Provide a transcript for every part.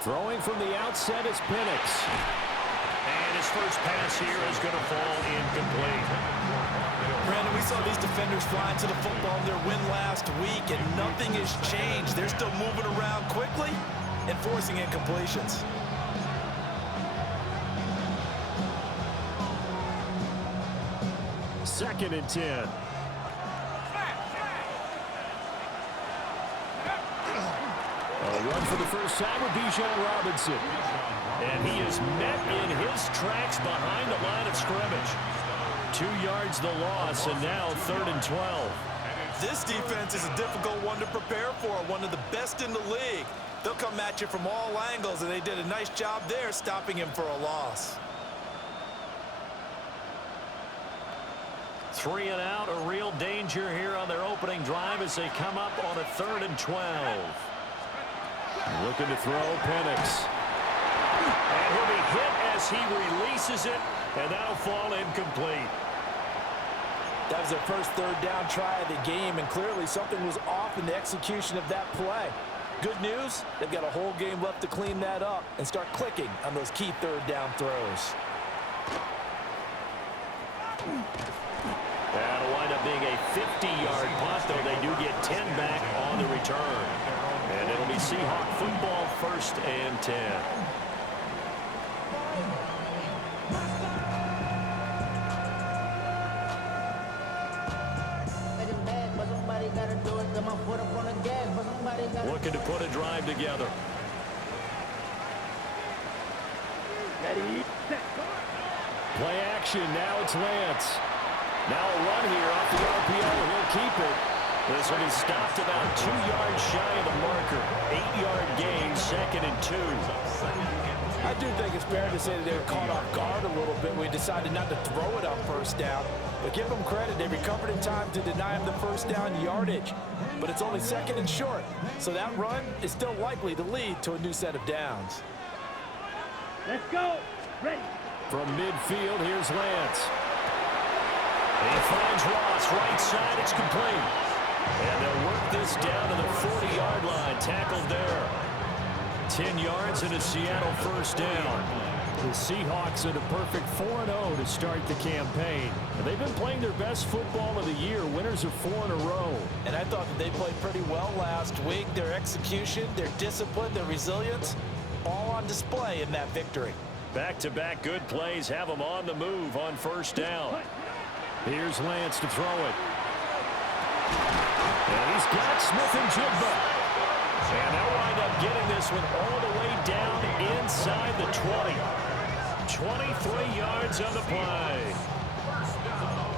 Throwing from the outset is Penix. And his first pass here is going to fall incomplete. Brandon, we saw these defenders flying to the football in their win last week, and nothing has changed. They're still moving around quickly and forcing incompletions. Second and 10. A run for the first time with Bijan Robinson. And he is met in his tracks behind the line of scrimmage. 2 yards the loss, and now 3rd and 12. This defense is a difficult one to prepare for, one of the best in the league. They'll come at you from all angles, and they did a nice job there stopping him for a loss. 3 and out, a real danger here on their opening drive as they come up on a 3rd and 12. Looking to throw, Penix. And he'll be hit as he releases it, and that'll fall incomplete. That was their first 3rd down try of the game, and clearly something was off in the execution of that play. Good news, they've got a whole game left to clean that up and start clicking on those key 3rd down throws. That'll wind up being a 50-yard punt, though they do get 10 back on the return. And it'll be Seahawk football, 1st and 10. Looking to put a drive together. Ready, set, play action, now it's Lance. Now a run here off the RPO, he'll keep it. This one is stopped about 2 yards shy of the marker. 8-yard gain, 2nd and 2. I do think it's fair to say that they were caught off guard a little bit. We decided not to throw it on 1st down. But give them credit, they recovered in time to deny him the 1st down yardage. But it's only 2nd and short. So that run is still likely to lead to a new set of downs. Let's go. Ready. From midfield, here's Lance. He finds Ross, right side, it's complete. And they'll work this down to the 40-yard line, tackled there. 10 yards and a Seattle 1st down. The Seahawks at a perfect 4-0 to start the campaign. And they've been playing their best football of the year, winners of 4 in a row. And I thought that they played pretty well last week. Their execution, their discipline, their resilience, all on display in that victory. Back-to-back good plays have them on the move on 1st down. Here's Lance to throw it. And he's got Smith and Jigba. And they'll wind up getting this one all the way down inside the 20. 23 yards on the play.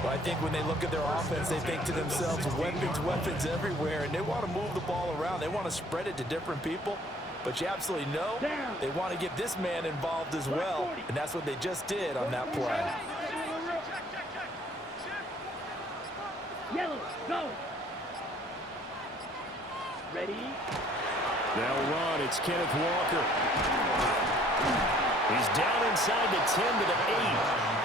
Well, I think when they look at their offense, they think to themselves, weapons everywhere, and they want to move the ball around. They want to spread it to different people. But you absolutely know they want to get this man involved as well, and that's what they just did on that play. Yellow, go. Ready. They'll run. It's Kenneth Walker. He's down inside the 10 to the 8,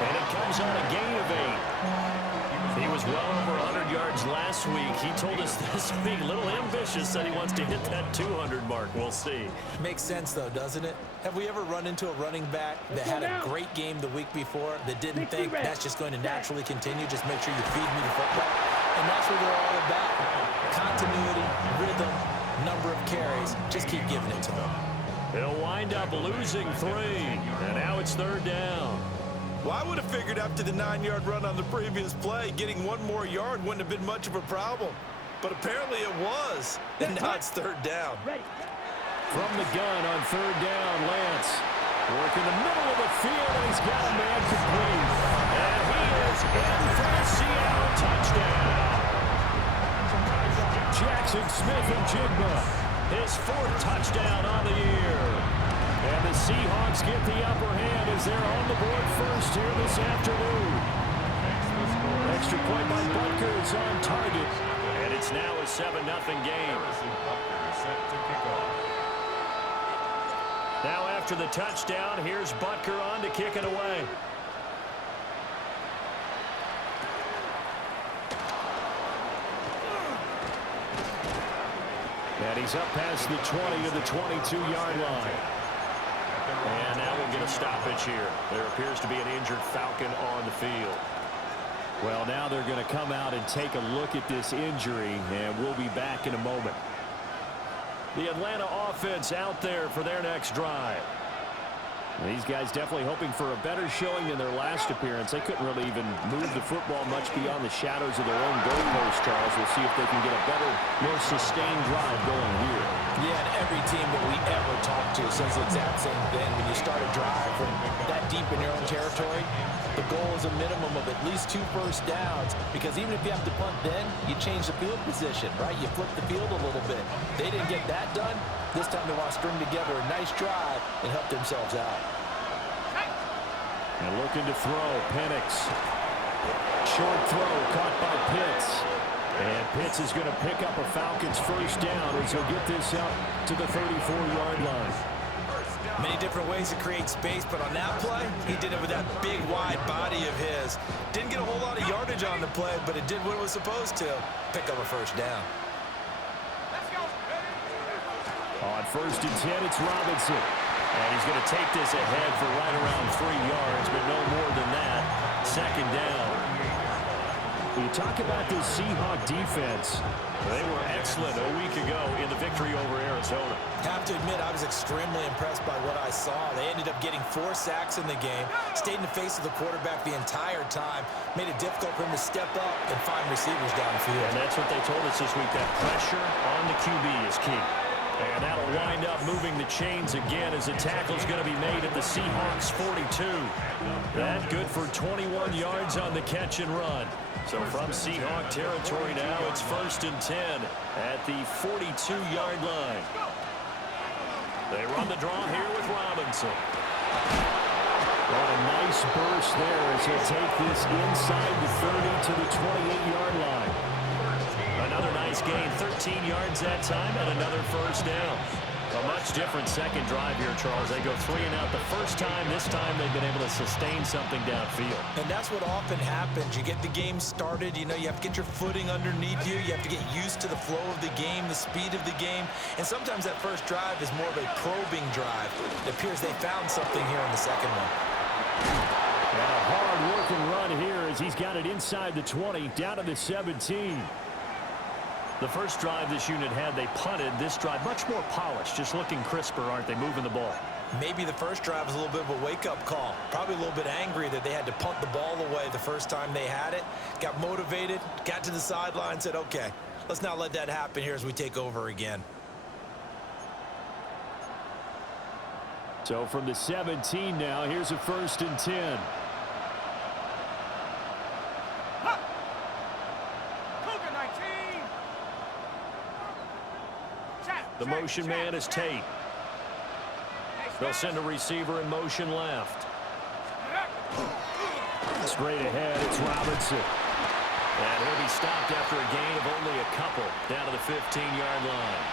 and it comes on a gain of 8. He was well over 100 yards last week. He told us this week, a little ambitious, said he wants to hit that 200 mark. We'll see. Makes sense, though, doesn't it? Have we ever run into a running back that had a great game the week before that didn't think that's just going to naturally continue? Just make sure you feed me the football. And that's what they're all about. Continuity, rhythm, number of carries. Just keep giving it to them. They'll wind up losing 3, and now it's 3rd down. Well, I would have figured after the 9-yard run on the previous play, getting 1 more yard wouldn't have been much of a problem. But apparently it was, and now it's 3rd down. From the gun on 3rd down, Lance. Working the middle of the field, and he's got a man complete. And he is in for a Seattle touchdown. Jackson Smith and Jigba. His 4th touchdown on the year. And the Seahawks get the upper hand as they're on the board first here this afternoon. Extra point by Butker is on target. And it's now a 7-0 game. Now after the touchdown, here's Butker on to kick it away. And he's up past the 20 to the 22-yard line. And now we'll get a stoppage here. There appears to be an injured Falcon on the field. Well, now they're going to come out and take a look at this injury, and we'll be back in a moment. The Atlanta offense out there for their next drive. These guys definitely hoping for a better showing than their last appearance. They couldn't really even move the football much beyond the shadows of their own goalpost, Charles. We'll see if they can get a better, more sustained drive going here. Yeah, and every team that we ever talk to says the exact same thing. When you start a drive from that deep in your own territory, the goal is a minimum of at least 2 first downs, because even if you have to punt then, you change the field position, right? You flip the field a little bit. They didn't get that done. This time they want to string together a nice drive and help themselves out. And looking to throw, Penix. Short throw caught by Pitts. And Pitts is going to pick up a Falcons first down as he'll get this up to the 34-yard line. Many different ways to create space, but on that play, he did it with that big, wide body of his. Didn't get a whole lot of yardage on the play, but it did what it was supposed to. Pick up a first down. On first and 10, it's Robinson. And he's going to take this ahead for right around 3 yards, but no more than that. Second down. You talk about this Seahawk defense. They were excellent a week ago in the victory over Arizona. Have to admit, I was extremely impressed by what I saw. They ended up getting 4 sacks in the game, stayed in the face of the quarterback the entire time, made it difficult for him to step up and find receivers downfield. And that's what they told us this week, that pressure on the QB is key. And that'll wind up moving the chains again as the tackle's going to be made at the Seahawks 42. That good for 21 yards on the catch and run. So from Seahawk territory now, it's first and 10 at the 42-yard line. They run the draw here with Robinson. What a nice burst there as he'll take this inside the 30 to the 28-yard line. Another nice gain, 13 yards that time, and another first down. A much different second drive here, Charles. They go 3 and out the first time. This time they've been able to sustain something downfield. And that's what often happens. You get the game started. You know, you have to get your footing underneath you. You have to get used to the flow of the game, the speed of the game. And sometimes that first drive is more of a probing drive. It appears they found something here in the second one. And a hard-working run here as he's got it inside the 20, down to the 17. The first drive this unit had, they punted. This drive, much more polished, just looking crisper, aren't they, moving the ball? Maybe the first drive was a little bit of a wake-up call. Probably a little bit angry that they had to punt the ball away the first time they had it. Got motivated, got to the sideline, said, okay, let's not let that happen here as we take over again. So from the 17 now, here's a first and 10. The motion man is Tate. They'll send a receiver in motion left. Straight ahead, it's Robinson. And he'll be stopped after a gain of only a couple down to the 15-yard line.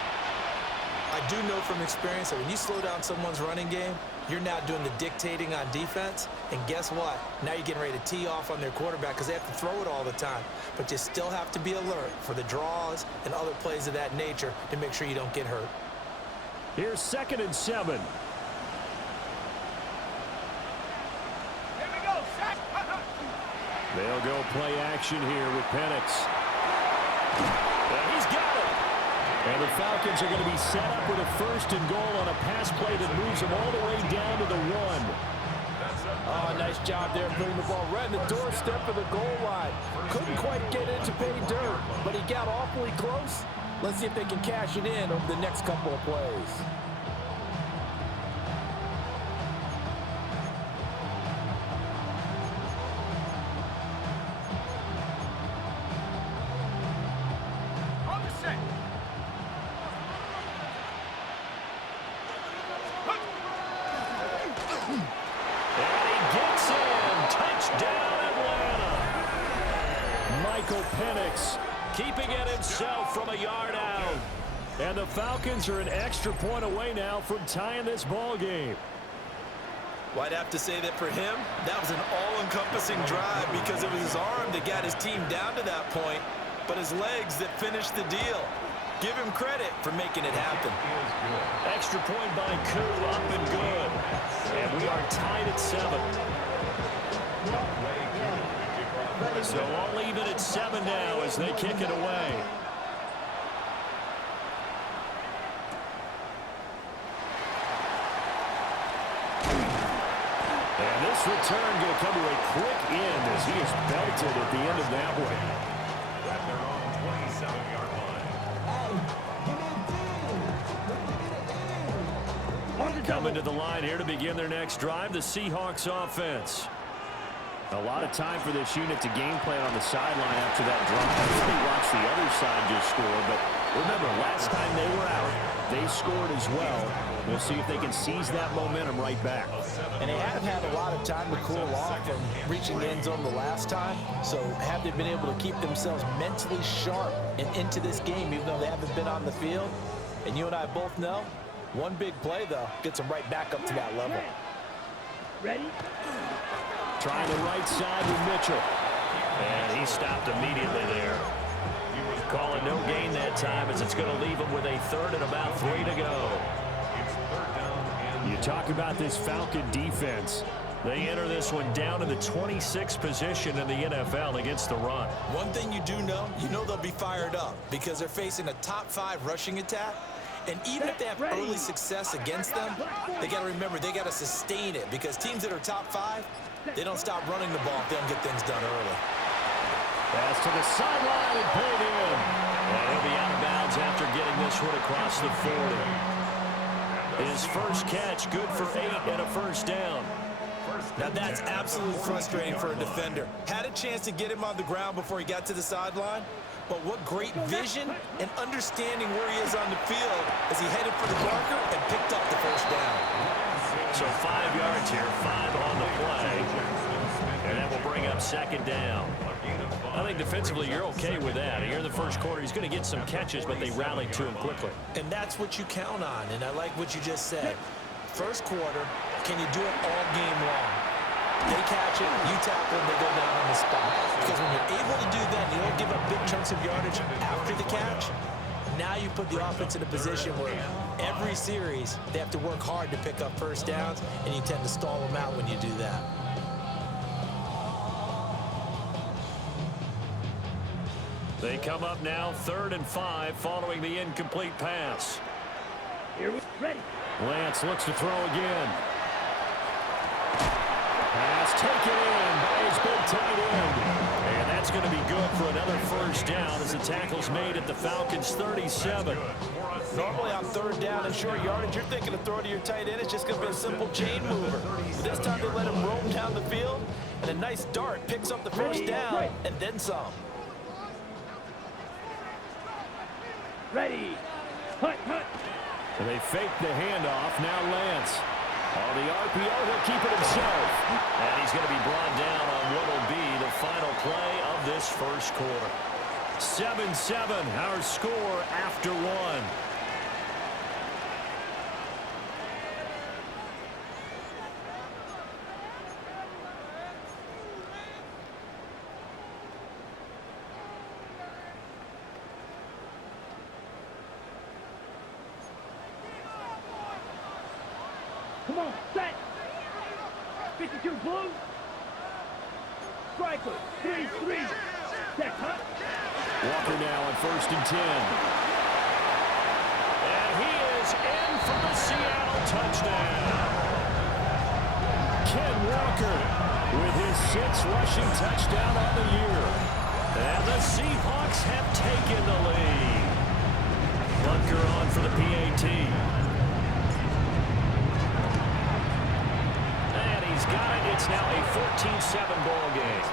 I do know from experience that when you slow down someone's running game, you're now doing the dictating on defense. And guess what? Now you're getting ready to tee off on their quarterback because they have to throw it all the time. But you still have to be alert for the draws and other plays of that nature to make sure you don't get hurt. Here's second and 7. They'll go play action here with Penix. And he's got it. And the Falcons are going to be set up with a first and goal on a pass play that moves them all the way down to the 1. Oh, nice job there putting the ball right in the doorstep of the goal line. Couldn't quite get it to pay dirt, but he got awfully close. Let's see if they can cash it in over the next couple of plays. Penix keeping it himself from a yard out. And the Falcons are an extra point away now from tying this ball game. Well, I'd have to say that for him, that was an all-encompassing drive because it was his arm that got his team down to that point, but his legs that finished the deal. Give him credit for making it happen. Extra point by Koo, up and good. And we are tied at 7. So all even at 7 now as they kick it away. And this return going to come to a quick end as he is belted at the end of that one. At their own 27-yard line. Coming to the line here to begin their next drive, the Seahawks offense. A lot of time for this unit to game plan on the sideline after that drive. We watched the other side just score, but remember, last time they were out, they scored as well. We'll see if they can seize that momentum right back. And they have had a lot of time to cool off from reaching the end zone the last time. So have they been able to keep themselves mentally sharp and into this game, even though they haven't been on the field? And you and I both know, one big play, though, gets them right back up to that level. Ready? Trying the right side with Mitchell. And he stopped immediately there. Calling no gain that time as it's going to leave him with a 3rd and about 3 to go. You talk about this Falcon defense. They enter this one down in the 26th position in the NFL against the run. One thing you do know, they'll be fired up because they're facing a top 5 rushing attack. And even if they have early success against them, they got to remember they got to sustain it because teams that are top 5, they don't stop running the ball if they don't get things done early. Pass to the sideline and pulled in. And he'll be out of bounds after getting this one across the 40. His first catch, good for 8 and a first down. Now that's absolutely frustrating for a defender. Had a chance to get him on the ground before he got to the sideline, but what great vision and understanding where he is on the field as he headed for the marker and picked up the first down. So 5 yards here, 5 on the play. And that will bring up 2nd down. I think defensively you're okay with that. Here in the first quarter, he's going to get some catches, but they rallied to him quickly. And that's what you count on, and I like what you just said. First quarter, can you do it all game long? They catch it, you tackle them, they go down on the spot. Because when you're able to do that, you don't give up big chunks of yardage after the catch, now you put the offense in a position where every series they have to work hard to pick up first downs, and you tend to stall them out when you do that. They come up now 3rd and 5 following the incomplete pass. Here we ready. Lance looks to throw again. Pass taken in by his big tight end. And that's going to be good for another first down as the tackle's made at the Falcons 37. Normally on 3rd down and short yardage, you're thinking of throwing to your tight end. It's just going to be a simple chain mover. But this time they let him roam down the field, and a nice dart picks up the first down and then some. Ready. Hut, hut. And they fake the handoff. Now Lance. Oh, the RPO, he'll keep it himself. And he's going to be brought down on what will be the final play of this first quarter. 7-7, our score after 1. Come on, set. 52 blue. Striker, 3-3. Set, huh? Walker now on 1st and 10. And he is in for the Seattle touchdown. Ken Walker with his 6th rushing touchdown on the year. And the Seahawks have taken the lead. Bunker on for the PAT. He's got it. It's now a 14-7 ball game.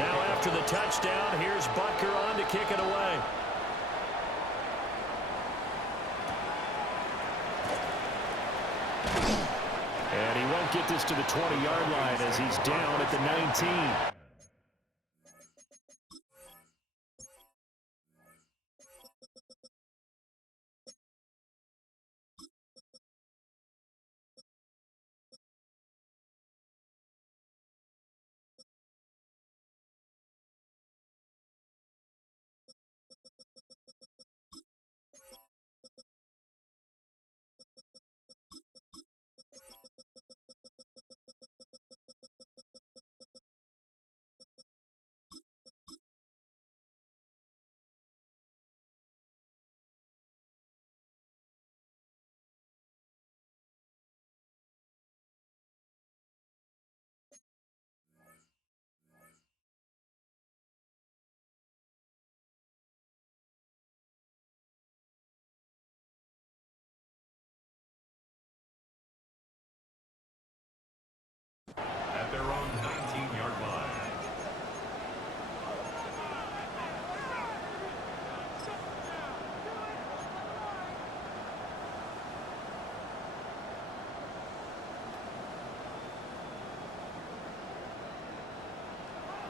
Now after the touchdown, here's Butker on to kick it away. And he won't get this to the 20-yard line as he's down at the 19.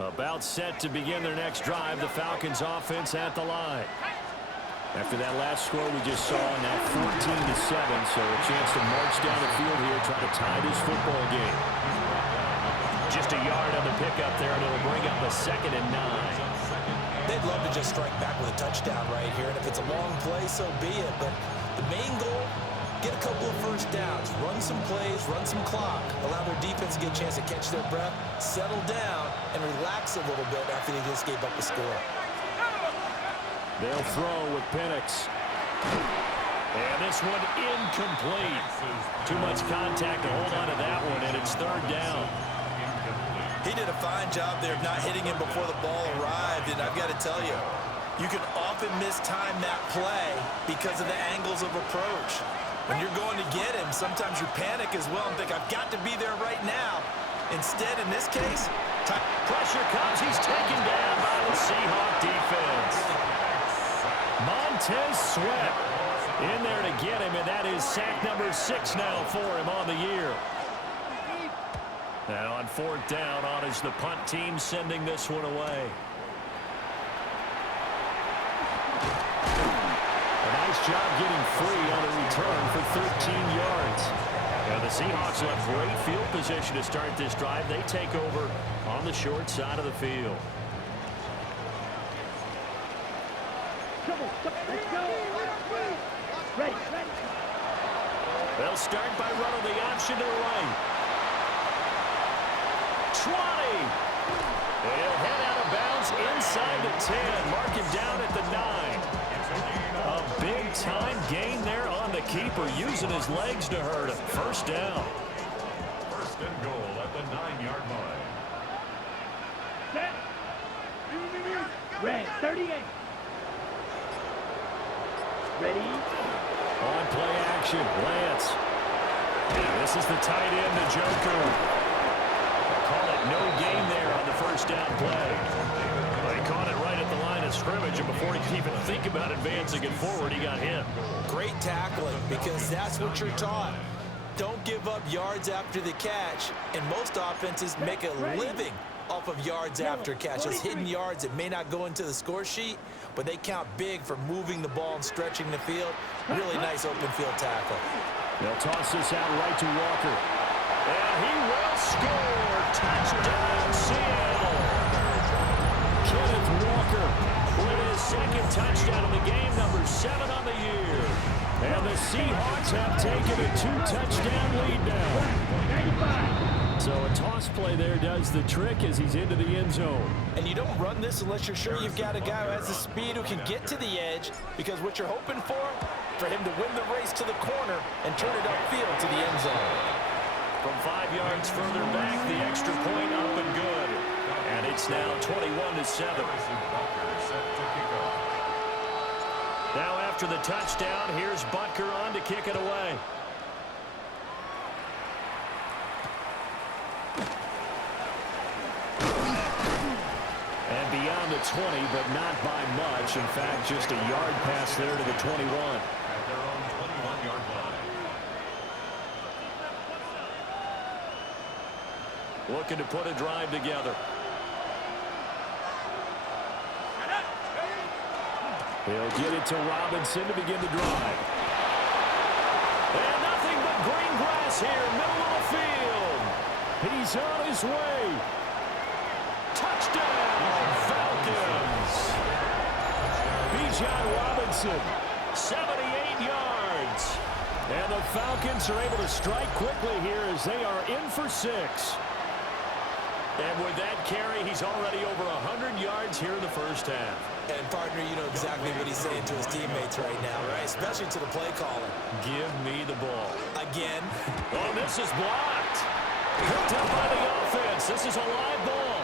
About set to begin their next drive, the Falcons offense at the line. After that last score we just saw, now 14-7, so a chance to march down the field here, try to tie this football game. Just a yard on the pickup there, and it'll bring up a 2nd and 9. They'd love to just strike back with a touchdown right here, and if it's a long play, so be it. But the main goal, get a couple of first downs, run some plays, run some clock, allow their defense to get a chance to catch their breath, settle down, and relax a little bit after they just gave up a score. They'll throw with Penix. And this one incomplete. Too much contact to hold on to that one, and it's 3rd down. He did a fine job there of not hitting him before the ball arrived, and I've got to tell you, you can often mistime that play because of the angles of approach. When you're going to get him, sometimes you panic as well and think, I've got to be there right now. Instead, in this case, pressure comes. He's taken down by the Seahawk defense. Montez Sweat in there to get him, and that is sack number 6 now for him on the year. And on 4th down, on is the punt team sending this one away. A nice job getting free on a return for 13 yards. And the Seahawks will have great field position to start this drive. They take over on the short side of the field. Let's go. Ready. They'll start by running the option to the right. 20. They'll head out of bounds inside the 10. Mark him down at the 9. A big-time gain there on the keeper, using his legs to hurt him. 1st down. 1st and goal at the 9-yard line. Set. Red 38. Ready. On play action, Lance. And this is the tight end, the Joker. Call it no gain there on the 1st down play. They caught it right at the line of scrimmage, and before he could even think about advancing it forward, he got hit. great tackling, because that's what you're taught. Don't give up yards after the catch, and most offenses make a living off of yards after catch. Those hidden yards that may not go into the score sheet, but they count big for moving the ball and stretching the field. Really nice open field tackle. They'll toss this out right to Walker. And he will score. Touchdown, Seattle. Kenneth Walker with his second touchdown of the game, number 7 on the year. And the Seahawks have taken a 2-touchdown lead now. So a toss play there does the trick as he's into the end zone. And you don't run this unless you're sure you've got a guy who has the speed who can get to the edge, because what you're hoping for him to win the race to the corner and turn it upfield to the end zone. From 5 yards further back, the extra point up and good. And it's now 21-7. Now after the touchdown, here's Butker on to kick it away. And beyond the 20, but not by much. In fact, just a yard pass there to the 21. At their own 21-yard line. Looking to put a drive together. They'll get it to Robinson to begin the drive. And nothing but green grass here, middle of the field. He's on his way. Touchdown, Falcons. Bijan Robinson, 78 yards. And the Falcons are able to strike quickly here as they are in for 6. And with that carry, he's already over 100 yards here in the first half. And, partner, you know exactly what he's saying to his teammates right now, right? Especially to the play caller. Give me the ball. Again. Oh, this is blocked. Picked up by the offense. This is a live ball.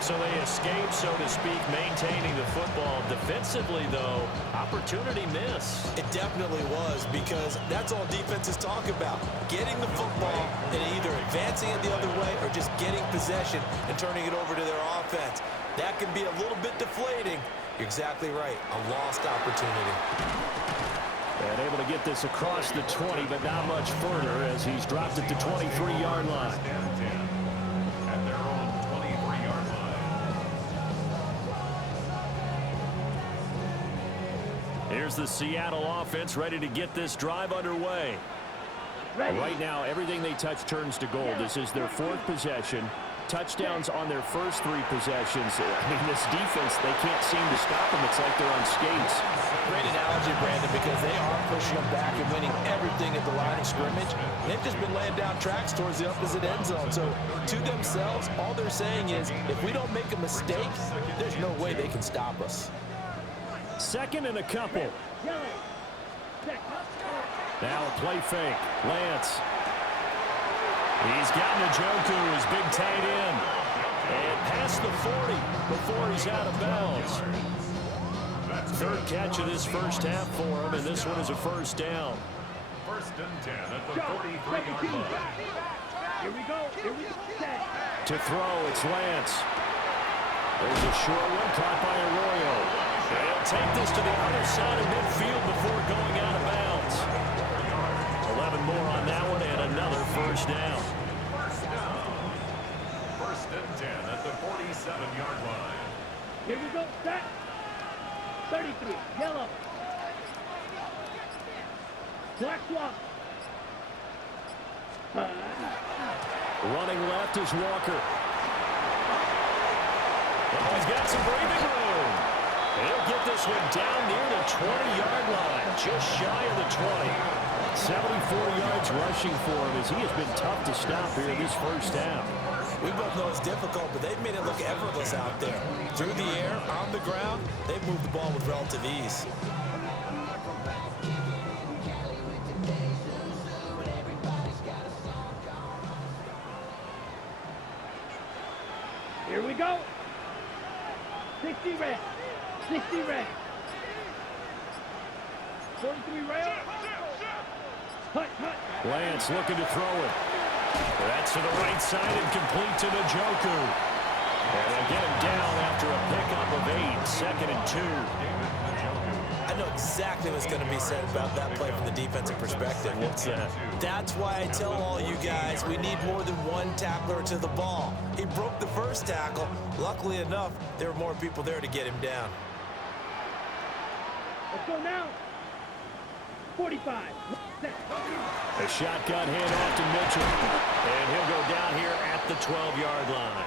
So they escape, so to speak, maintaining the football. Defensively, though, opportunity miss. It definitely was, because that's all defenses talk about. Getting the football and either advancing it the other way or just getting possession and turning it over to their offense. That can be a little bit deflating. You're exactly right. A lost opportunity. And able to get this across the 20, but not much further as he's dropped it to 23-yard line. At their own 23-yard line. Here's the Seattle offense ready to get this drive underway. Right now, everything they touch turns to gold. This is their 4th possession. Touchdowns on their first 3 possessions. I mean, this defense, they can't seem to stop them. It's like they're on skates. Great analogy, Brandon, because they are pushing them back and winning everything at the line of scrimmage. They've just been laying down tracks towards the opposite end zone. So to themselves, all they're saying is, if we don't make a mistake, there's no way they can stop us. 2nd and a couple. Now a play fake. Lance. He's got Njoku, his big tight end. And past the 40 before he's out of bounds. 3rd catch of this first half for him, and this one is a first down. 1st and 10 at the 43-yard line. Here we go. To throw, it's Lance. There's a short one caught by Arroyo. They'll take this to the other side of midfield before going out of bounds. 11 more on that one, and another first down. 1st and 10 at the 47-yard line. Here we go, set. 33, yellow. Black swap. Running left is Walker. Oh, he's got some breathing room. He'll get this one down near the 20-yard line, just shy of the 20. 74 yards rushing for him as he has been tough to stop here this first half. We both know it's difficult, but they've made it look effortless out there. Through the air, on the ground, they've moved the ball with relative ease. Here we go. 60 red. 60 red. 43 rail. Hut, hut. Lance looking to throw it. That's to the right side and complete to Njoku. And they'll get him down after a pickup of 8, 2nd and 2. I know exactly what's going to be said about that play from the defensive perspective. What's that? That's why I tell all you guys we need more than one tackler to the ball. He broke the first tackle. Luckily enough, there were more people there to get him down. Let's go now. 45. A shotgun handoff to Mitchell. And he'll go down here at the 12-yard line.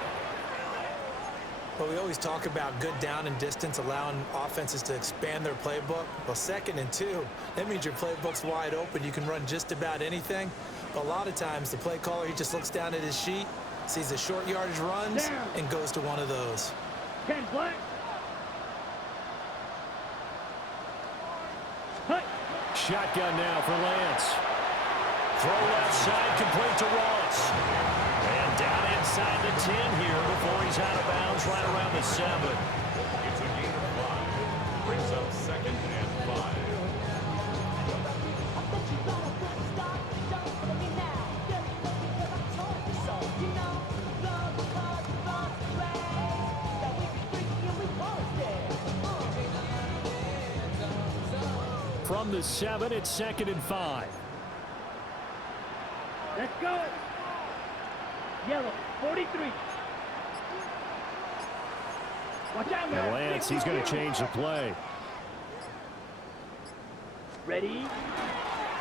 But we always talk about good down and distance, allowing offenses to expand their playbook. Well, 2nd and 2, that means your playbook's wide open. You can run just about anything. But a lot of times, the play caller, he just looks down at his sheet, sees the short yardage runs, and goes to one of those. 10 black. Hut. Shotgun now for Lance. Throw left side, complete to Ross. And down inside the 10 here before he's out of bounds, right around the 7. It's a gain of 5. Brings up 2nd and 5. From the 7, it's 2nd and 5. Let's go. Yellow, 43. Watch out, man. Lance, he's going to change the play. Ready?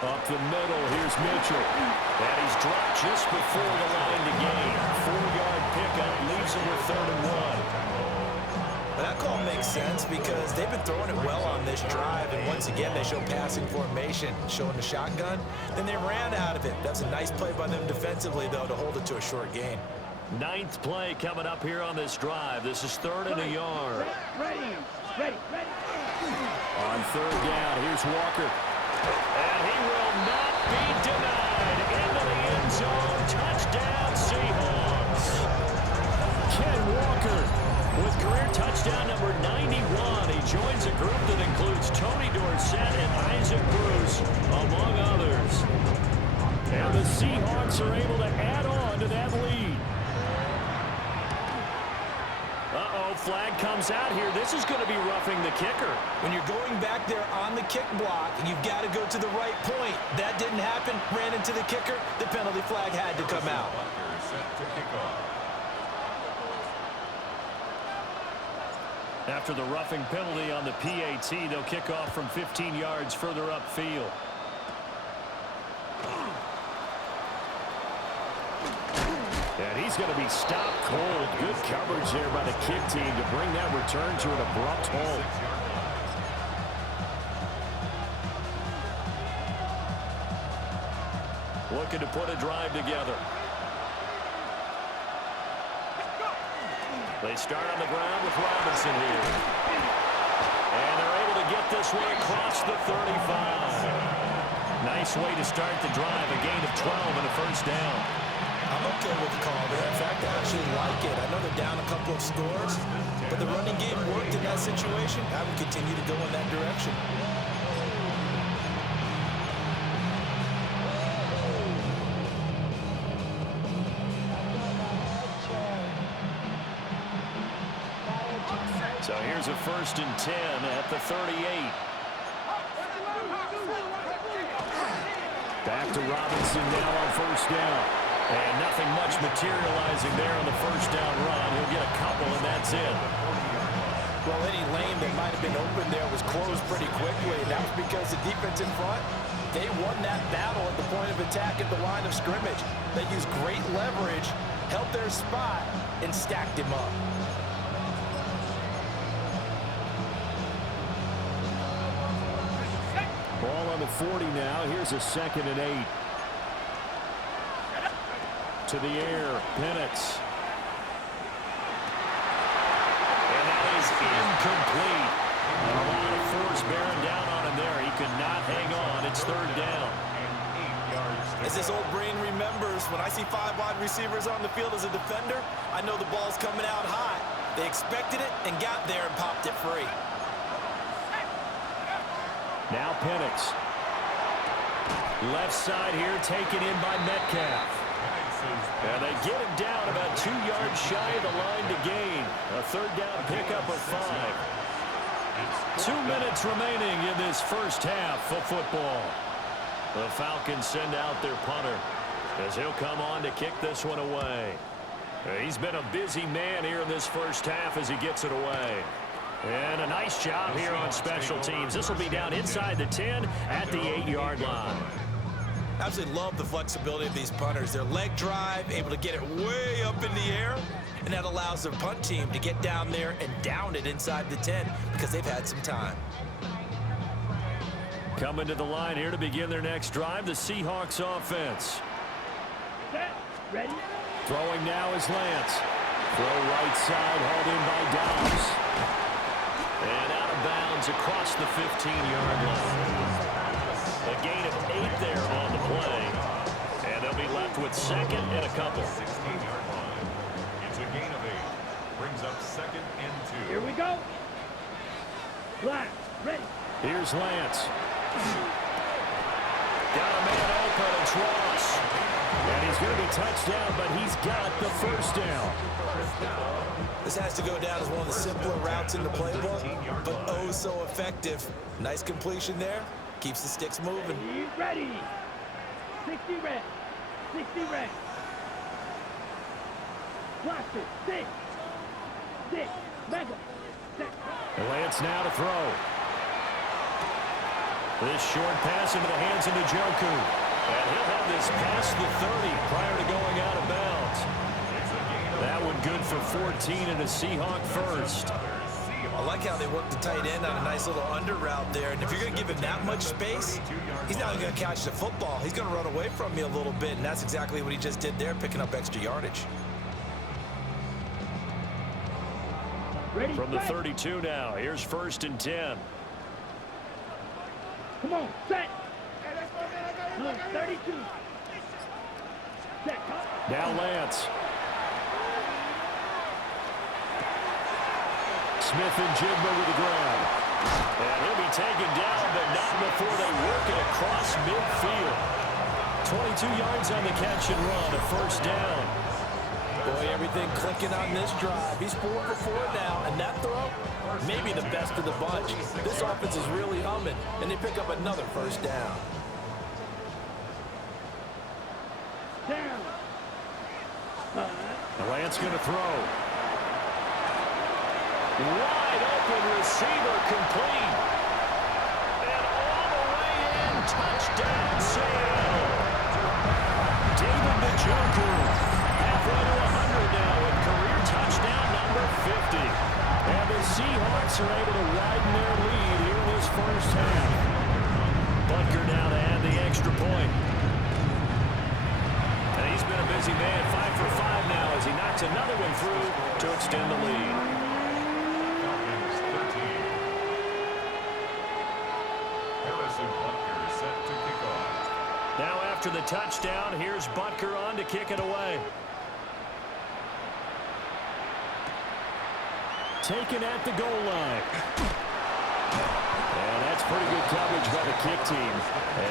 Up the middle, here's Mitchell. And he's dropped just before the line to gain. 4-yard pickup leaves him with 3rd and 1. But that call makes sense because they've been throwing it well on this drive, and once again they show passing formation, showing the shotgun. Then they ran out of it. That's a nice play by them defensively, though, to hold it to a short gain. 9th play coming up here on this drive. This is 3rd and a yard. Ready. On 3rd down, here's Walker. And he will not be denied. Into the end zone. Touchdown, Seahawks. Ken Walker with career touchdown number 91. He joins a group that includes Tony Dorsett and Isaac Bruce, among others. And the Seahawks are able to add on to that lead. Uh-oh, flag comes out here. This is going to be roughing the kicker. When you're going back there on the kick block, you've got to go to the right point. That didn't happen. Ran into the kicker. The penalty flag had to come out. Set to kick off. After the roughing penalty on the PAT, they'll kick off from 15 yards further upfield. And he's going to be stopped cold. Good coverage there by the kick team to bring that return to an abrupt halt. Looking to put a drive together. They start on the ground with Robinson here. And they're able to get this one across the 35. Nice way to start the drive. A gain of 12 and a first down. I'm okay with the call there. In fact, I actually like it. I know they're down a couple of scores, but the running game worked in that situation. I would continue to go in that direction. So here's a 1st and 10 at the 38. Back to Robinson now on first down. And nothing much materializing there on the first down run. He'll get a couple, and that's it. Well, any lane that might have been open there was closed pretty quickly, and that was because the defense in front, they won that battle at the point of attack at the line of scrimmage. They used great leverage, held their spot, and stacked him up. Ball on the 40 now. Here's a 2nd and 8. To the air, Penix. And that is incomplete. And a lot of force bearing down on him there. He could not hang on. It's 3rd down. As this old brain remembers, when I see 5 wide receivers on the field as a defender, I know the ball's coming out high. They expected it and got there and popped it free. Now Penix. Left side here taken in by Metcalf. And they get him down about 2 yards shy of the line to gain. A 3rd down pickup of 5. 2 minutes remaining in this first half of football. The Falcons send out their punter as he'll come on to kick this one away. He's been a busy man here in this first half as he gets it away. And a nice job here on special teams. This will be down inside the 10 at the 8-yard line. Absolutely love the flexibility of these punters. Their leg drive, able to get it way up in the air, and that allows their punt team to get down there and down it inside the 10 because they've had some time. Coming to the line here to begin their next drive, the Seahawks offense. Set. Ready. Throwing now is Lance. Throw right side, hauled in by Downs. And out of bounds across the 15-yard line. A gain of 8 there on the play. And they'll be left with 2nd and a couple. 16-yard line. It's a gain of 8. Brings up 2nd and 2. Here we go. Black. Ready. Here's Lance. Got a man open. It's Ross. And he's going to be touchdown, but he's got the first down. This has to go down as one of the simpler routes in the playbook, but oh so effective. Nice completion there. Keeps the sticks moving. Ready. 60 red. 60 red. Blaster. 6. 6. Mega. 6. Lance now to throw. This short pass into the hands of Njoku. And he'll have this past the 30 prior to going out of bounds. That one good for 14 and a Seahawk first. I like how they work the tight end on a nice little under route there. And if you're going to give him that much space, he's not going to catch the football. He's going to run away from you a little bit, and that's exactly what he just did there, picking up extra yardage. Ready. From the 32 now, here's 1st and 10. Come on. Set. 32. Set. Now Lance. Smith and Jigba with the grab. And he'll be taken down, but not before they work it across midfield. 22 yards on the catch and run, a first down. Boy, everything clicking on this drive. He's 4 for 4 now, and that throw, maybe the best of the bunch. This offense is really humming, and they pick up another first down. Down. Lance going to throw. Wide open receiver complete. And all the way in, touchdown Seattle. David Njoku, halfway to 100 now with career touchdown number 50. And the Seahawks are able to widen their lead here in this first half. Butker now to add the extra point. And he's been a busy man, 5 for 5 now as he knocks another one through to extend the lead. Falcons 13. Harrison Butker set to kick off. Now after the touchdown, here's Butker on to kick it away. Taken at the goal line. And that's pretty good coverage by the kick team,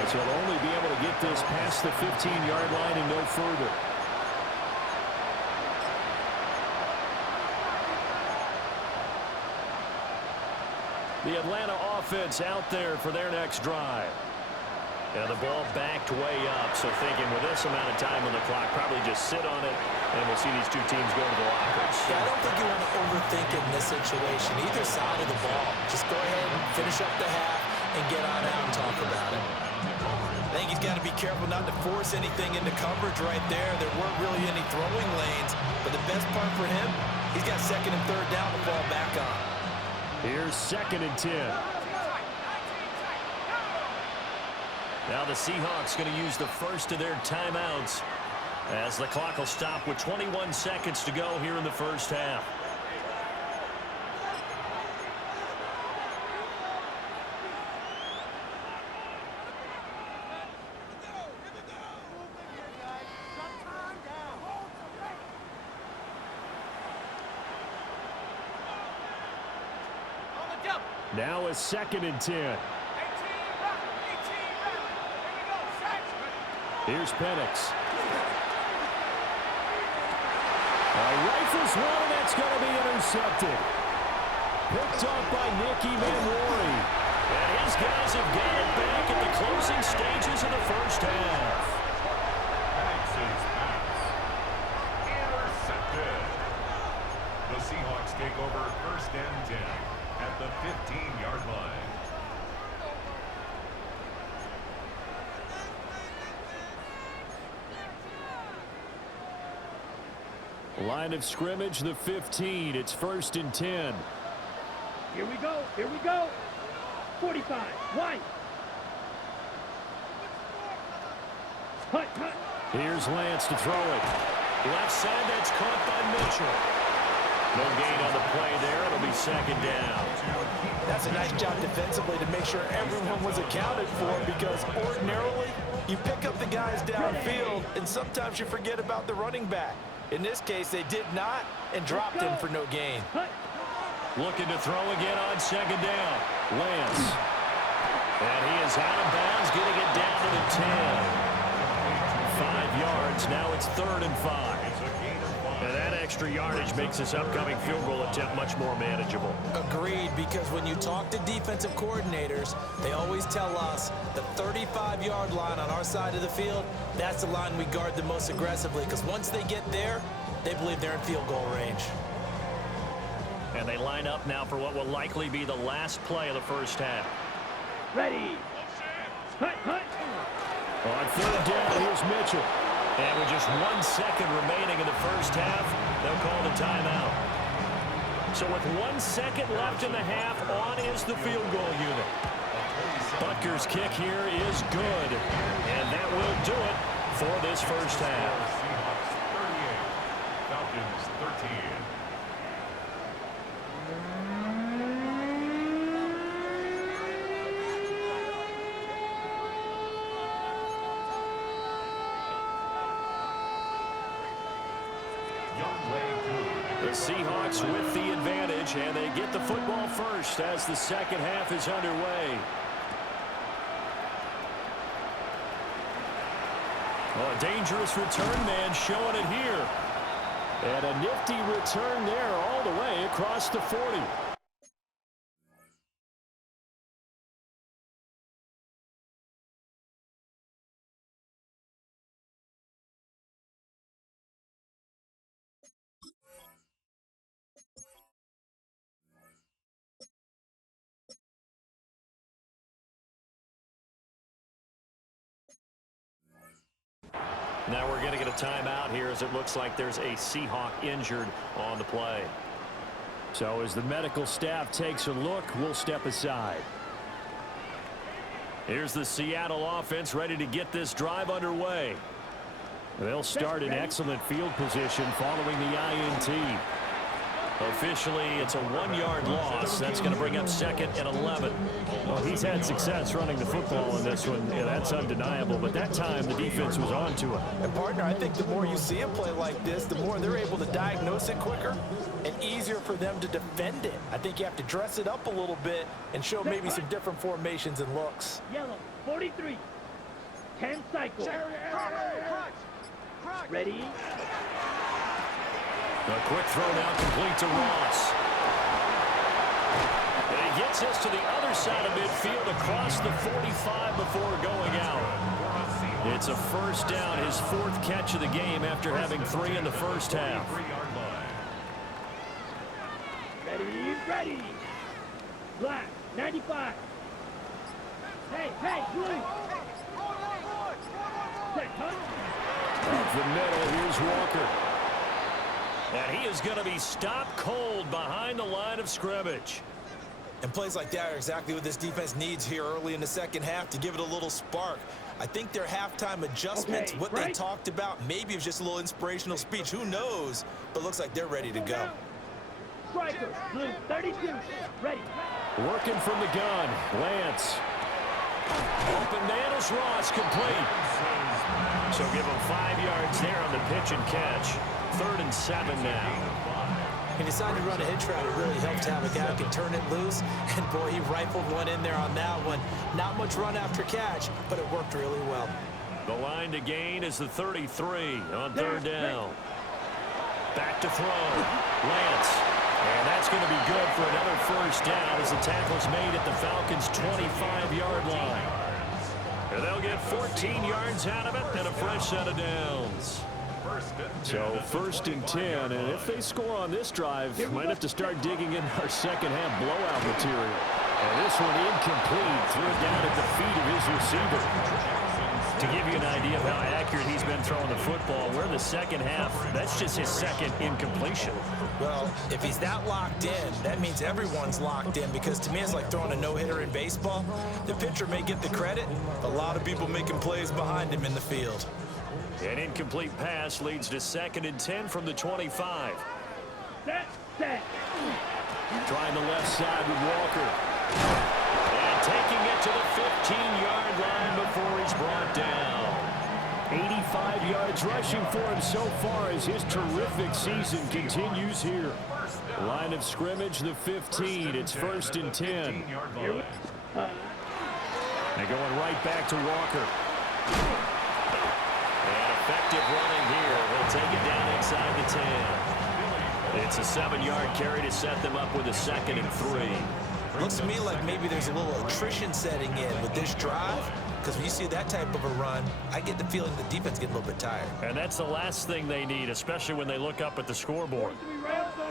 as he'll only be able to get this past the 15-yard line and no further. The Atlanta offense out there for their next drive. And the ball backed way up, so thinking with this amount of time on the clock, probably just sit on it, and we'll see these two teams go to the lockers. Yeah, I don't think you want to overthink it in this situation. Either side of the ball. Just go ahead and finish up the half and get on out and talk about it. I think he's got to be careful not to force anything into coverage right there. There weren't really any throwing lanes, but the best part for him, he's got second and third down to fall back on. Here's 2nd and 10. Now the Seahawks going to use the first of their timeouts as the clock will stop with 21 seconds to go here in the first half. Now a 2nd and 10. Here's Penix. Rifles one, and that's going to be intercepted. Picked off by Nicky Manwari. And his guys have got it back at the closing stages of the first half. Penix's pass. Intercepted. The Seahawks take over 1st and 10 at the 15-yard line. Line of scrimmage, the 15. It's 1st and 10. Here we go. Here we go. 45. White. Hut, hut. Here's Lance to throw it. Left side, that's caught by Mitchell. No gain on the play there. It'll be 2nd down. That's a nice job defensively to make sure everyone was accounted for, because ordinarily you pick up the guys downfield and sometimes you forget about the running back. In this case, they did not and dropped him for no gain. Looking to throw again on 2nd down. Lance. And he is out of bounds, getting it down to the 10. 5 yards. Now it's 3rd and 5. And that extra yardage makes this upcoming field goal attempt much more manageable. Agreed, because when you talk to defensive coordinators, they always tell us the 35-yard line on our side of the field, that's the line we guard the most aggressively, because once they get there, they believe they're in field goal range. And they line up now for what will likely be the last play of the first half. Ready. Hut, hut. On 3rd down, here's Mitchell. And with just 1 second remaining in the first half, they'll call the timeout. So with 1 second left in the half, on is the field goal unit. Butker's kick here is good. And that will do it for this first half. Seahawks 38. Falcons 13. The Seahawks with the advantage, and they get the football first as the second half is underway. Oh, a dangerous return man showing it here. And a nifty return there all the way across the 40. Now we're going to get a timeout here as it looks like there's a Seahawk injured on the play. So as the medical staff takes a look, we'll step aside. Here's the Seattle offense ready to get this drive underway. They'll start in excellent field position following the INT. Officially, it's a 1-yard loss. That's going to bring up 2nd and 11. Well, he's had success running the football in this one. Yeah, that's undeniable. But that time, the defense was on to him. And, partner, I think the more you see a play like this, the more they're able to diagnose it quicker and easier for them to defend it. I think you have to dress it up a little bit and show maybe some different formations and looks. Yellow, 43. 10 cycles. Ready? A quick throw now complete to Ross. And he gets this to the other side of midfield across the 45 before going out. It's a first down, his 4th catch of the game after having 3 in the first half. Ready. Black, 95. Hey, blue. Set, touch. Off the middle, here's Walker. And he is going to be stopped cold behind the line of scrimmage. And plays like that are exactly what this defense needs here early in the second half to give it a little spark. I think their halftime adjustments, what they talked about, maybe it was just a little inspirational speech. Who knows? But looks like they're ready to go. Striker, blue, 32. Ready. Working from the gun, Lance. Bananas Ross complete. So give him 5 yards there on the pitch and catch. 3rd and 7 now. He decided to run a hitch route. It really helped to have a guy who can turn it loose. And, boy, he rifled one in there on that one. Not much run after catch, but it worked really well. The line to gain is the 33 on 3rd down. Back to throw. Lance. And that's going to be good for another first down as the tackle's made at the Falcons' 25-yard line. And they'll get 14 yards out of it and a fresh set of downs. So 1st and 10, and if they score on this drive, might have to start digging in our second half blowout material. And this one incomplete, threw it down at the feet of his receiver. To give you an idea of how accurate he's been throwing the football, we're in the second half. That's just his 2nd incompletion. Well, if he's that locked in, that means everyone's locked in, because to me it's like throwing a no-hitter in baseball. The pitcher may get the credit, a lot of people making plays behind him in the field. An incomplete pass leads to 2nd and 10 from the 25. Set. Trying the left side with Walker. And taking it to the 15-yard line before he's brought down. 85 yards rushing for him so far as his terrific season continues here. Line of scrimmage, the 15. It's 1st and 10. They're going right back to Walker. And effective running here. They'll take it down inside the 10. It's a 7-yard carry to set them up with a 2nd and 3. Looks to me like maybe there's a little attrition setting in with this drive, because when you see that type of a run, I get the feeling the defense getting a little bit tired. And that's the last thing they need, especially when they look up at the scoreboard.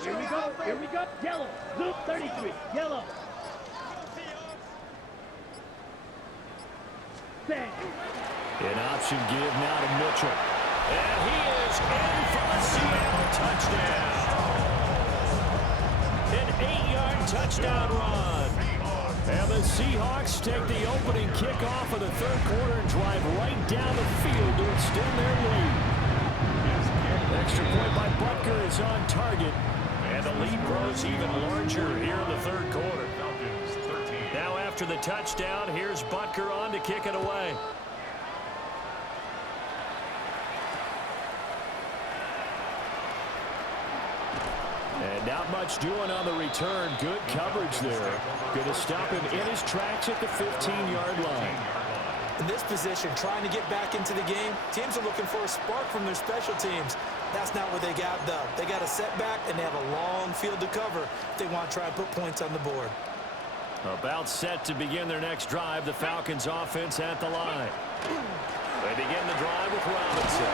Here we go. Yellow, blue, 33. Yellow. Set. An option give now to Mitchell. And he is in for the Seattle touchdown. An 8-yard touchdown run. And the Seahawks take the opening kickoff of the 3rd quarter and drive right down the field to extend their lead. Extra point by Butker is on target. And the lead grows even larger here in the 3rd quarter. Now after the touchdown, here's Butker on to kick it away. And not much doing on the return. Good coverage there. Going to stop him in his tracks at the 15-yard line. In this position, trying to get back into the game, teams are looking for a spark from their special teams. That's not what they got, though. They got a setback, and they have a long field to cover if they want to try and put points on the board. About set to begin their next drive, the Falcons offense at the line. They begin the drive with Robinson.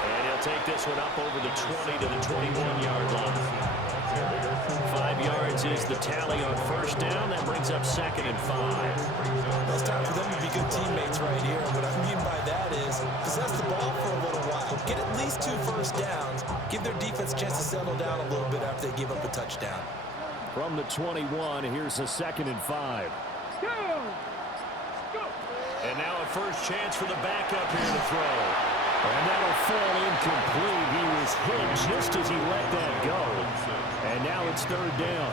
And he'll take this one up over the 20 to the 21-yard line. 5 yards is the tally on first down. That brings up 2nd and 5. Well, it's time for them to be good teammates right here. What I mean by that is possess the ball for a little while. Get at least 2 first downs. Give their defense a chance to settle down a little bit after they give up a touchdown. From the 21, here's a 2nd and 5. And now a first chance for the backup here to throw. And that'll fall incomplete. He was hit just as he let that go. And now it's 3rd down.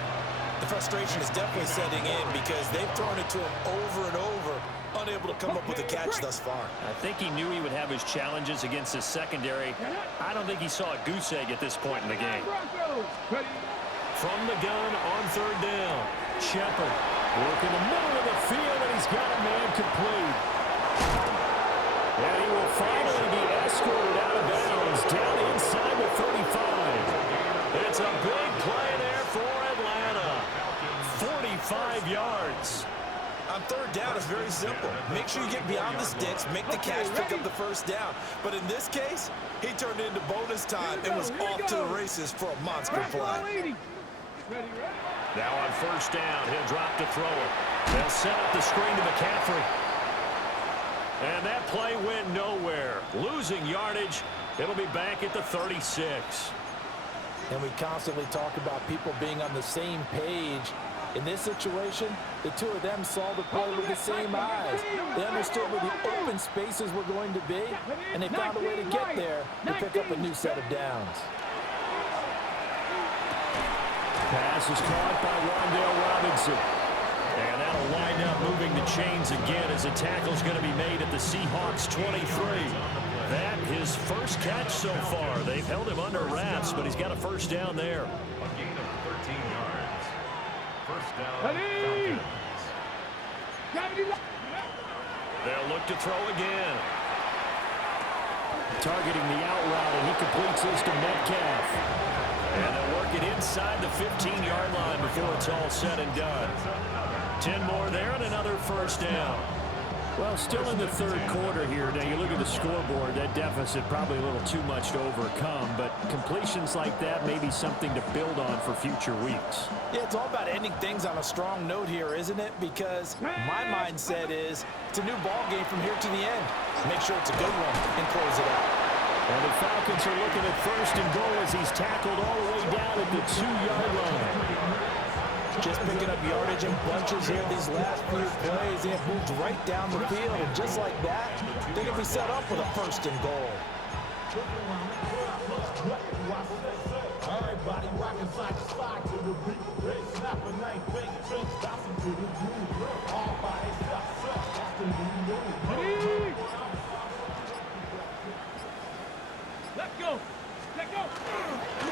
The frustration is definitely setting in because they've thrown it to him over and over, unable to come up with a catch thus far. I think he knew he would have his challenges against his secondary. I don't think he saw a goose egg at this point in the game. From the gun on 3rd down, Shepard working the middle of the field, and he's got a man complete. And he will finally be escorted out of bounds down inside the 35. It's a big play there for Atlanta. 45 yards. On 3rd down, it's very simple. Make sure you get beyond the sticks, make the catch, pick up the first down. But in this case, he turned into bonus time and was off to the races for a monster play. Now on 1st down, he'll drop to throw it. They'll set up the screen to McCaffrey. And that play went nowhere. Losing yardage. It'll be back at the 36. And we constantly talk about people being on the same page. In this situation, the 2 of them saw the play with the same eyes. They understood where the open spaces were going to be, and they found a way to get there to pick up a new set of downs. Pass is caught by Wan'Dale Robinson. And that'll wind up moving the chains again as a tackle's going to be made at the Seahawks 23. That his first catch so far. They've held him under wraps, but he's got a first down there. A gain of 13 yards. First down, Falcons. They'll look to throw again. Targeting the out route, and he completes this to Metcalf. And they'll work it inside the 15-yard line before it's all said and done. 10 more there and another first down. Well, still in the 3rd quarter here. Now, you look at the scoreboard, that deficit probably a little too much to overcome, but completions like that may be something to build on for future weeks. Yeah, it's all about ending things on a strong note here, isn't it? Because my mindset is it's a new ball game from here to the end. Make sure it's a good one and close it out. And the Falcons are looking at 1st and goal as he's tackled all the way down at the 2-yard line. Just picking up yardage in bunches here these last few plays. They have moved right down the field, and just like that, they're going to be set up with a 1st and goal. Everybody rocking side to side to the beat. They snap a night, bang, drink, bouncing to the groove. All bodies stop, that's the new move. Let's go. Let's go. He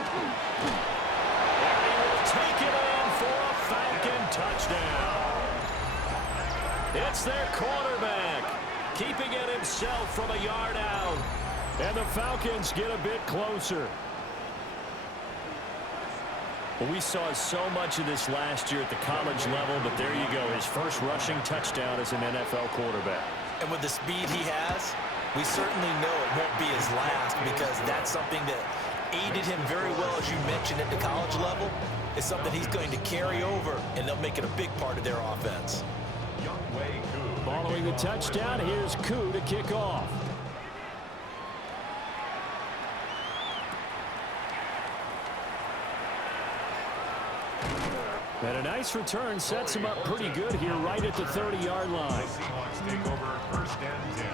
will take it in for a Falcon touchdown. It's their quarterback, keeping it himself from a yard out. And the Falcons get a bit closer. Well, we saw so much of this last year at the college level, but there you go. His first rushing touchdown as an NFL quarterback. And with the speed he has, we certainly know it won't be his last, because that's something that aided him very well, as you mentioned, at the college level. It's something he's going to carry over, and they'll make it a big part of their offense. Following the touchdown, here's Koo to kick off. And a nice return sets him up pretty good here right at the 30-yard line. The Seahawks take over 1st and 10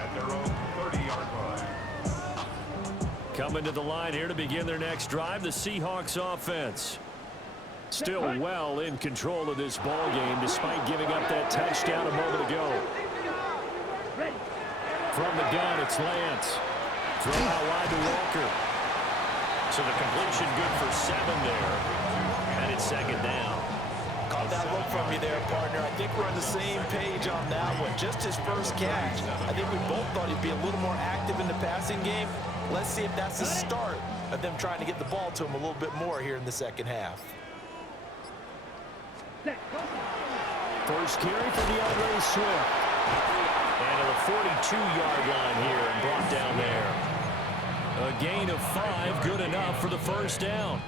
at their own 30-yard line. Coming to the line here to begin their next drive, the Seahawks offense. Still well in control of this ball game despite giving up that touchdown a moment ago. From the gun, it's Lance. Throw out wide to Walker. So the completion good for 7 there. And it's 2nd down. Caught that look from you there, partner. I think we're on the same page on that one. Just his first catch. I think we both thought he'd be a little more active in the passing game. Let's see if that's the start of them trying to get the ball to him a little bit more here in the second half. First carry for DeAndre Swift. And to the 42-yard line here and brought down there. A gain of 5, good enough for the first down.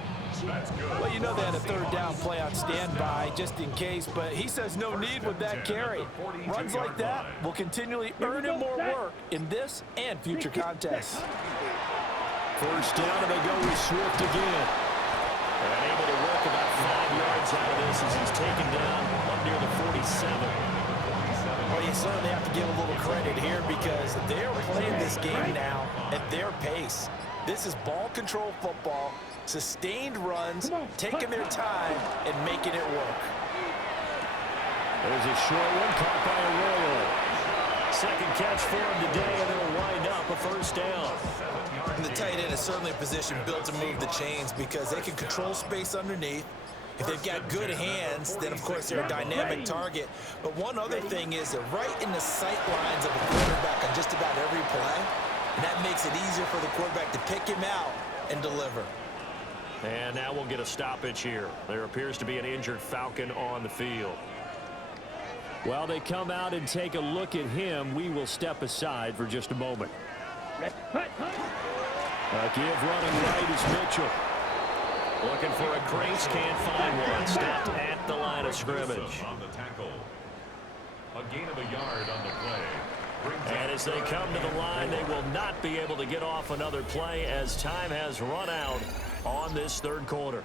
That's good. Well, you know they had a third down play on standby just in case, but he says no need with that carry. Runs like that will continually earn him more work in this and future contests. First down, and they go with Swift again. And able to work about 5 yards out of this as he's taken down up near the 47. Well, you certainly have to give a little credit here because they're playing this game now at their pace. This is ball control football, sustained runs, taking their time and making it work. There's a short one caught by Arroyo. Second catch for him today, and it'll wind up a first down. And the tight end is certainly a position built to move the chains because they can control space underneath. If they've got good hands, then, of course, they're a dynamic target. But one other thing is they're right in the sight lines of a quarterback on just about every play. And that makes it easier for the quarterback to pick him out and deliver. And now we'll get a stoppage here. There appears to be an injured Falcon on the field. While they come out and take a look at him, we will step aside for just a moment. A give running right is Mitchell. Looking for a crease, can't find one. Stopped at the line of scrimmage. On the tackle. A gain of a yard on the play. And as they come to the line, they will not be able to get off another play as time has run out on this third quarter.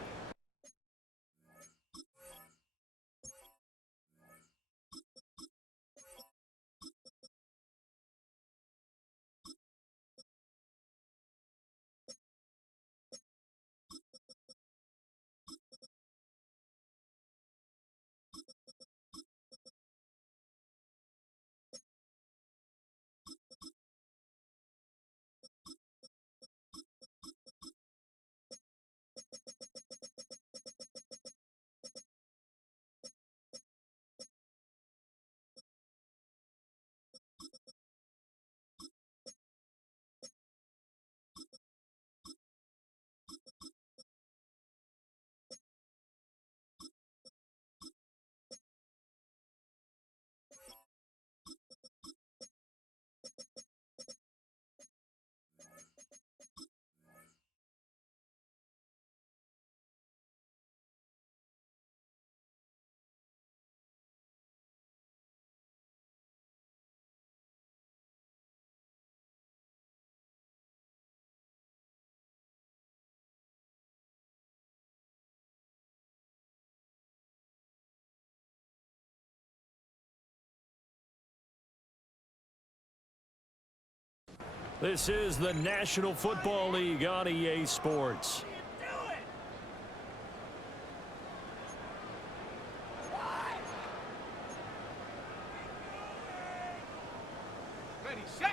This is the National Football League on EA Sports.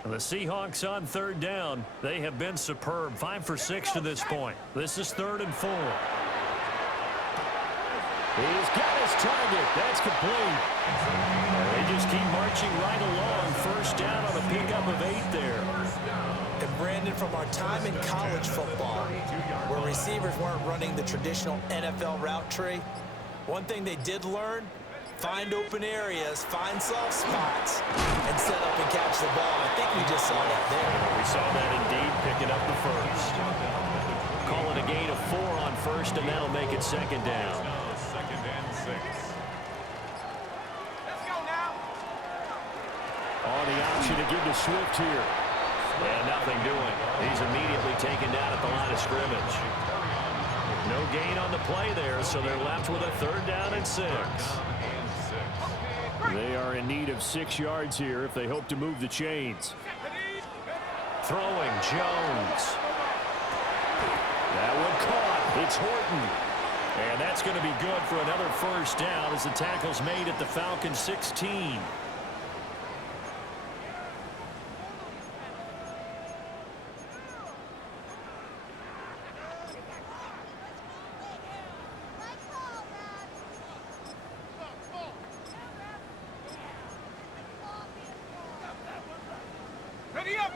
The Seahawks on third down. They have been superb. 5 for 6 to this point. This is 3rd and 4. He's got his target. That's complete. They just keep marching right along. First down on a pickup of 8 there. And Brandon, from our time in college football, where receivers weren't running the traditional NFL route tree, one thing they did learn, find open areas, find soft spots, and set up and catch the ball. I think we just saw that there. We saw that indeed, picking up the first. Call it a gain of 4 on first, and that'll make it 2nd down. 2nd and 6. Let's go now. On the option to give to Swift here. And nothing doing. He's immediately taken down at the line of scrimmage. No gain on the play there, so they're left with a 3rd down and 6. They are in need of 6 yards here if they hope to move the chains. Throwing Jones. That one caught. It's Horton. And that's going to be good for another first down as the tackle's made at the Falcons 16. Ready up.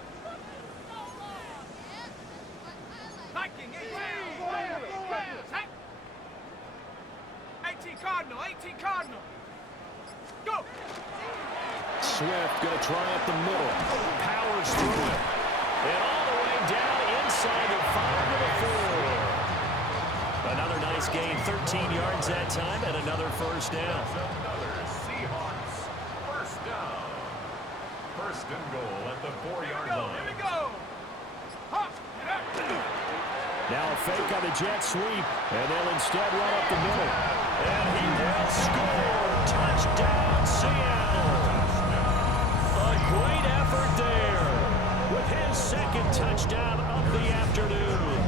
Viking, 18 Cardinal, 18 Cardinal. Go. Swift going to try up the middle. Powers through it. And all the way down inside the 5 to the 4. Another nice gain, 13 yards that time, and another first down. Another Seahawks first down. First and goal at the 4-yard line. Here we go. Now a fake on the jet sweep, and they'll instead run up the middle. And he will score. Touchdown, Seattle. A great effort there with his second touchdown of the afternoon.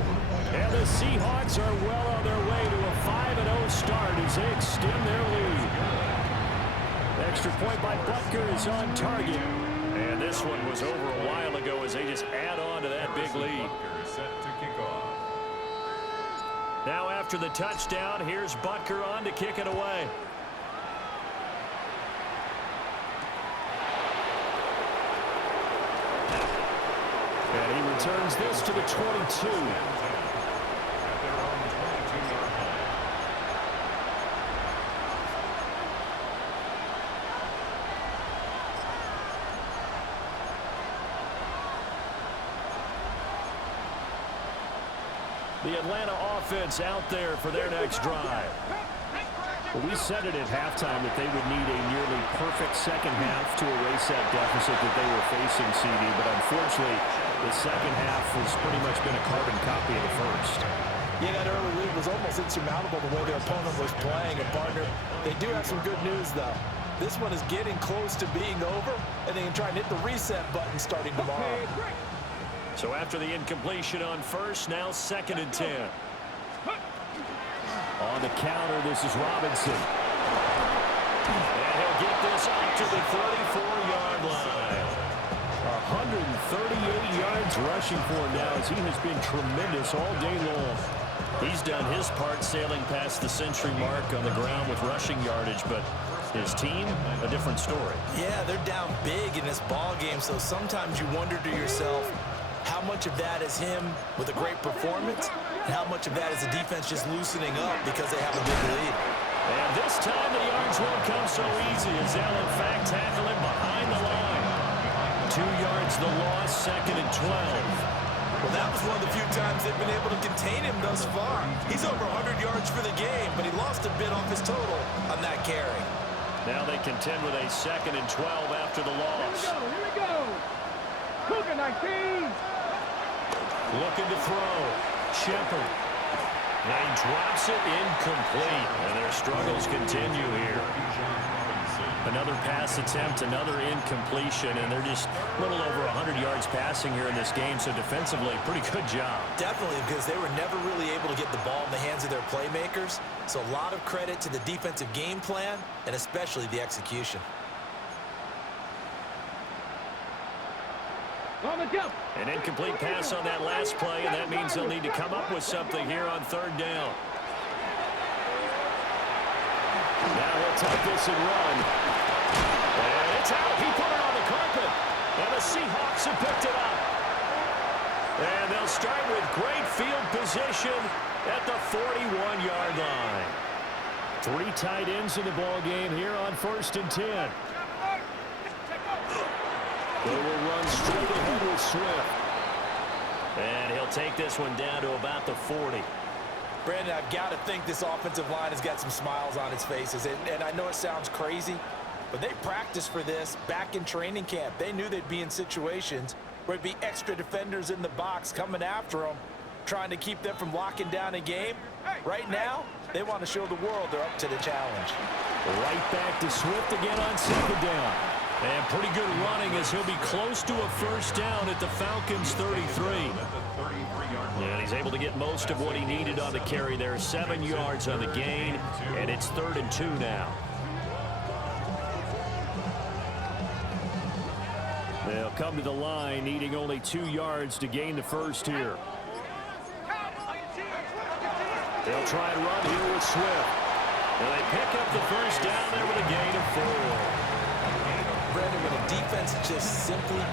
And the Seahawks are well on their way to a 5-0 start as they extend their lead. Extra point by Butker is on target. And this one was over a while ago as they just add on to that big lead. Set to kick off. Now after the touchdown, here's Butker on to kick it away. And he returns this to the 22. At their own 22-yard line. The Atlanta offense out there for their next drive. Well, we said it at halftime that they would need a nearly perfect second half to erase that deficit that they were facing, CD, but unfortunately, the second half has pretty much been a carbon copy of the first. Yeah, that early lead was almost insurmountable the way their opponent was playing. And, partner, they do have some good news, though. This one is getting close to being over, and they can try and hit the reset button starting tomorrow. So after the incompletion on first, now 2nd and 10. On the counter, this is Robinson. And he'll get this up to the 34-yard line. 138 yards rushing for him now as he has been tremendous all day long. He's done his part sailing past the century mark on the ground with rushing yardage, but his team, a different story. Yeah, they're down big in this ball game, so sometimes you wonder to yourself, how much of that is him with a great performance, and how much of that is the defense just loosening up because they have a big lead. And this time the yards won't come so easy as they'll in fact tackle him behind the line. 2 yards the loss, 2nd and 12. Well, that was one of the few times they've been able to contain him thus far. He's over 100 yards for the game, but he lost a bit off his total on that carry. Now they contend with a 2nd and 12 after the loss. Here we go. Cougar 19. Looking to throw. Shepard. And he drops it incomplete. And their struggles continue here. Another pass attempt, another incompletion, and they're just a little over 100 yards passing here in this game, so defensively, pretty good job. Definitely, because they were never really able to get the ball in the hands of their playmakers, so a lot of credit to the defensive game plan, and especially the execution. On the jump. An incomplete pass on that last play, and that means they'll need to come up with something here on 3rd down. Now he'll take this and run. And it's out. He put it on the carpet. And the Seahawks have picked it up. And they'll start with great field position at the 41-yard line. 3 tight ends in the ball game here on 1st and 10. They will run straight ahead with Swift. And he'll take this one down to about the 40. Brandon, I've got to think this offensive line has got some smiles on its faces. And I know it sounds crazy, but they practiced for this back in training camp. They knew they'd be in situations where it'd be extra defenders in the box coming after them, trying to keep them from locking down a game. Right now, they want to show the world they're up to the challenge. Right back to Swift again on 2nd down. And pretty good running as he'll be close to a first down at the Falcons' 33. And he's able to get most of what he needed on the carry there. 7 yards on the gain, and it's 3rd and 2 now. They'll come to the line, needing only 2 yards to gain the first here. They'll try and run here with Swift. And they pick up the first down there with a gain of 4. Brandon, when a defense just simply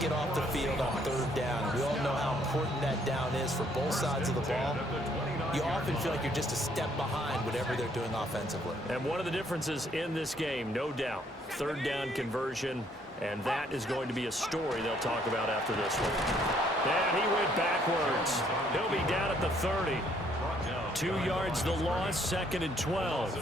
get off the field on 3rd down. We all know how important that down is for both sides of the ball. You often feel like you're just a step behind whatever they're doing offensively. And one of the differences in this game, no doubt, third down conversion, and that is going to be a story they'll talk about after this one. And he went backwards. He'll be down at the 30. 2 yards the loss, 2nd and 12.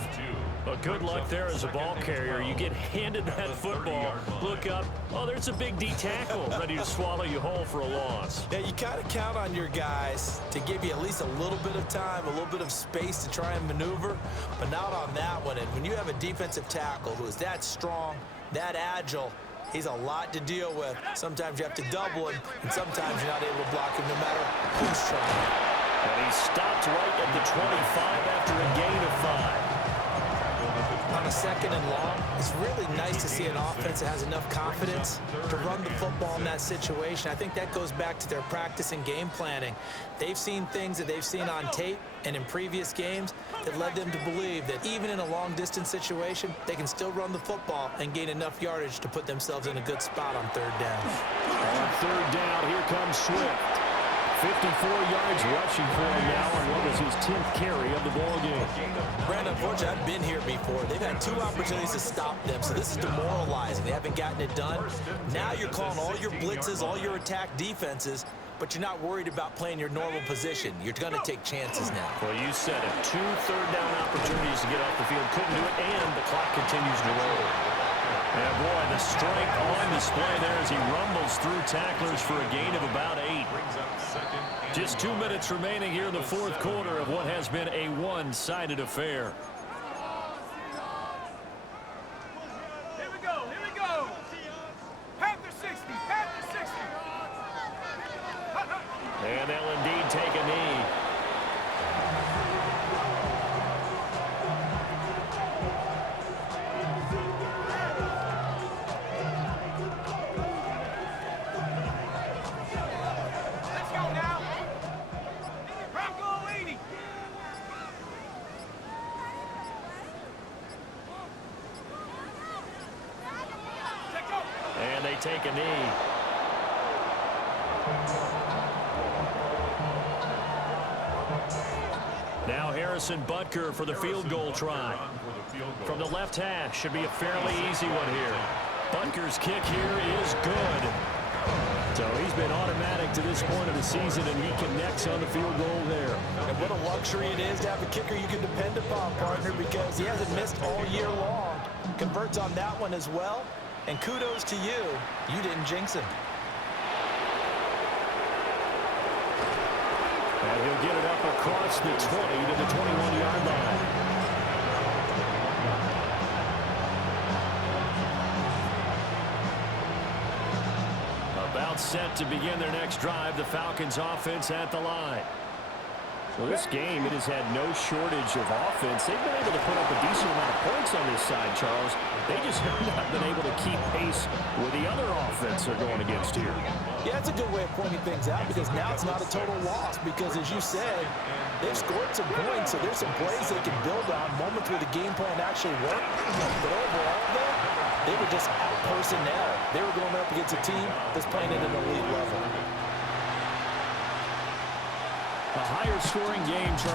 But good luck there as a ball carrier. You get handed that football, look up, oh, there's a big D tackle ready to swallow you whole for a loss. Yeah, you kind of count on your guys to give you at least a little bit of time, a little bit of space to try and maneuver, but not on that one. And when you have a defensive tackle who is that strong, that agile, he's a lot to deal with. Sometimes you have to double him, and sometimes you're not able to block him no matter who's trying. And he stopped right at the 25 after a gain of 5. On a 2nd and long, it's really nice to see an offense that has enough confidence to run the football in that situation. I think that goes back to their practice and game planning. They've seen things that they've seen on tape and in previous games that led them to believe that even in a long-distance situation, they can still run the football and gain enough yardage to put themselves in a good spot on 3rd down. On 3rd down, here comes Swift. 54 yards rushing for him now on what was his 10th carry of the ball game. Brandon, unfortunately, I've been here before. They've had 2 opportunities to stop them, so this is demoralizing. They haven't gotten it done. Now you're calling all your blitzes, all your attack defenses, but you're not worried about playing your normal position. You're going to take chances now. Well, you said it. 2 third-down opportunities to get off the field. Couldn't do it, and the clock continues to roll. And, boy, the strength on display there as he rumbles through tacklers for a gain of about 8. Just 2 minutes remaining here in the 4th quarter of what has been a one-sided affair. Here we go, here we go. Panther 60, Panther 60. And they'll indeed take a knee. Let's go now. Bronco 80. Check go. And they take a knee. Now Harrison Butker for the field goal try. From the left hash, should be a fairly easy one here. Butker's kick here is good. So he's been automatic to this point of the season, and he connects on the field goal there. And what a luxury it is to have a kicker you can depend upon, partner, because he hasn't missed all year long. Converts on that one as well. And kudos to you. You didn't jinx him. And he'll get it up across the 20 to the 21-yard line. About set to begin their next drive, the Falcons offense at the line. Well, this game, it has had no shortage of offense. They've been able to put up a decent amount of points on this side, Charles. They just have not been able to keep pace with the other offense they're going against here. Yeah, it's a good way of pointing things out because now it's not a total loss because, as you said, they've scored some points, so there's some plays they can build on, moments where the game plan actually worked. But overall, though, they were just out personnel. They were going up against a team that's playing at an elite level. A higher scoring game, Charles.